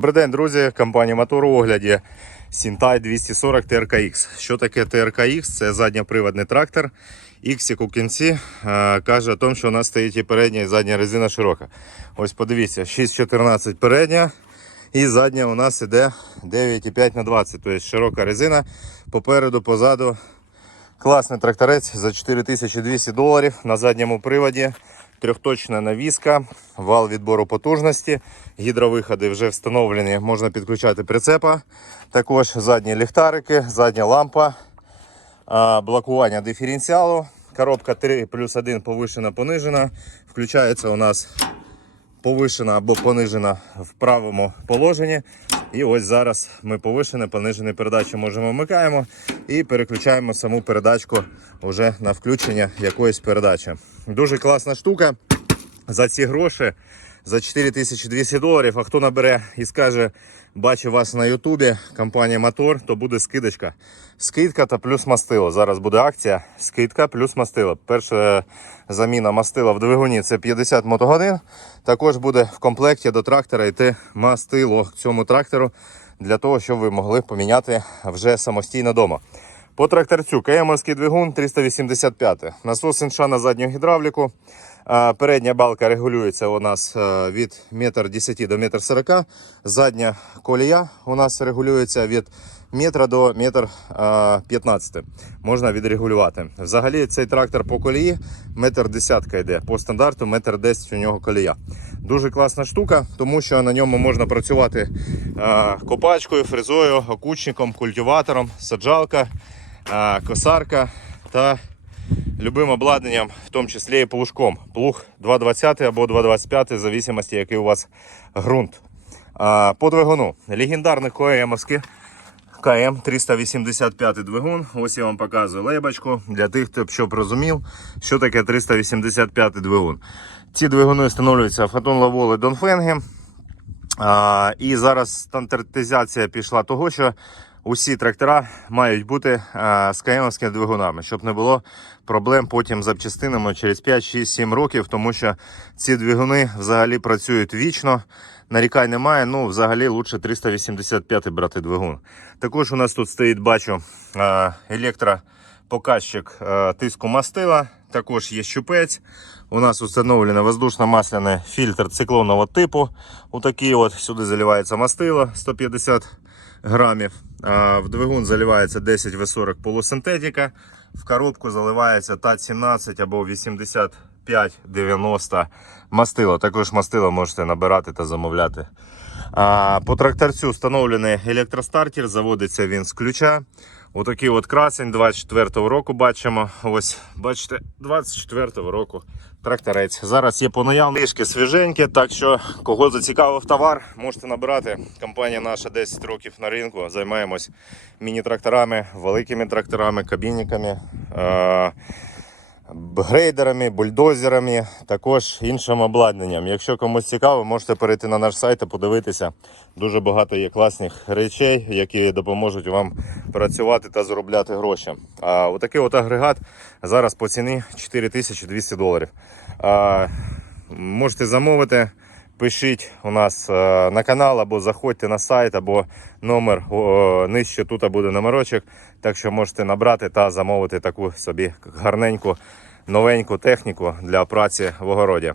Добрий день, друзі. Компанія Мотор у огляді Сінтай 240 TRKX. Що таке TRKX? Це задньоприводний трактор. Іксик у кінці е, каже о тому, що у нас стоїть і передня, і задня резина широка. Ось подивіться, 6,14 передня. І задня у нас іде 9,5 на 20. Тобто широка резина попереду, позаду. Класний тракторець за 4200 доларів на задньому приводі. Трьохточна навіска, вал відбору потужності, гідровиходи вже встановлені, можна підключати прицепа. Також задні ліхтарики, задня лампа, блокування диференціалу. Коробка 3 плюс 1 повишена, понижена. Включається у нас повишена або понижена в правому положенні. І ось зараз ми повишене, понижене передачу можемо вмикаємо і переключаємо саму передачку вже на включення якоїсь передачі. Дуже класна штука. За ці гроші, за 4200 доларів. А хто набере і скаже, бачу вас на Ютубі, компанія Мотор, то буде скидочка. Скидка та плюс мастило. Зараз буде акція. Скидка плюс мастило. Перша заміна мастила в двигуні це 50 мотогодин. Також буде в комплекті до трактора йти мастило цьому трактору для того, щоб ви могли поміняти вже самостійно вдома. По тракторцю КМовський двигун 385. Насос інша на задню гідравліку. Передня балка регулюється у нас е, від 1,10 до 1,40 м. Задня колія у нас регулюється від метра до 1,15 м. Можна відрегулювати. Взагалі цей трактор по колії метр десятка йде. По стандарту метр 10 у нього колія. Дуже класна штука, тому що на ньому можна працювати е, копачкою, фрезою, окучником, культиватором, саджалка, е, косарка та любим обладнанням, в тому числі і плужком. Плуг 2,20 або 2,25, в зависимості, який у вас ґрунт. По двигуну. Легендарний КМовський КМ 385 двигун. Ось я вам показую лейбочку для тих, хто щоб розумів, що таке 385 двигун. Ці двигуни встановлюються Фотон Лаволи Донфенги. І зараз стандартизація пішла того, що усі трактора мають бути з КМовськими двигунами, щоб не було проблем потім з запчастинами через 5, 6, 7 років, тому що ці двигуни взагалі працюють вічно. Нарікань немає, ну взагалі лучше 385 брати двигун. Також у нас тут стоїть, бачу, електропоказчик тиску мастила. Також є щупець. У нас встановлено воздушно-масляний фільтр циклонного типу. Отакий от сюди заливається мастило 150 грамів. В двигун заливається 10 В40 полусинтетика. В коробку заливається ТАТ-17 або 85-90 мастило. Також мастило можете набирати та замовляти. По тракторцю встановлений електростартер, заводиться він з ключа. Отакий от красень 24-го року бачимо. Ось, бачите, 24-го року тракторець. Зараз є по наявності трішки свіженьке, так що кого зацікавив товар, можете набирати. Компанія наша 10 років на ринку. Займаємось міні-тракторами, великими тракторами, кабінниками. Грейдерами, бульдозерами, також іншим обладнанням. Якщо комусь цікаво, можете перейти на наш сайт і подивитися. Дуже багато є класних речей, які допоможуть вам працювати та заробляти гроші. А отакий от агрегат зараз по ціні 4200 доларів. А, можете замовити. Пишіть у нас е, на канал або заходьте на сайт, або номер о, нижче тут буде номерочок. Так що можете набрати та замовити таку собі гарненьку новеньку техніку для праці в огороді.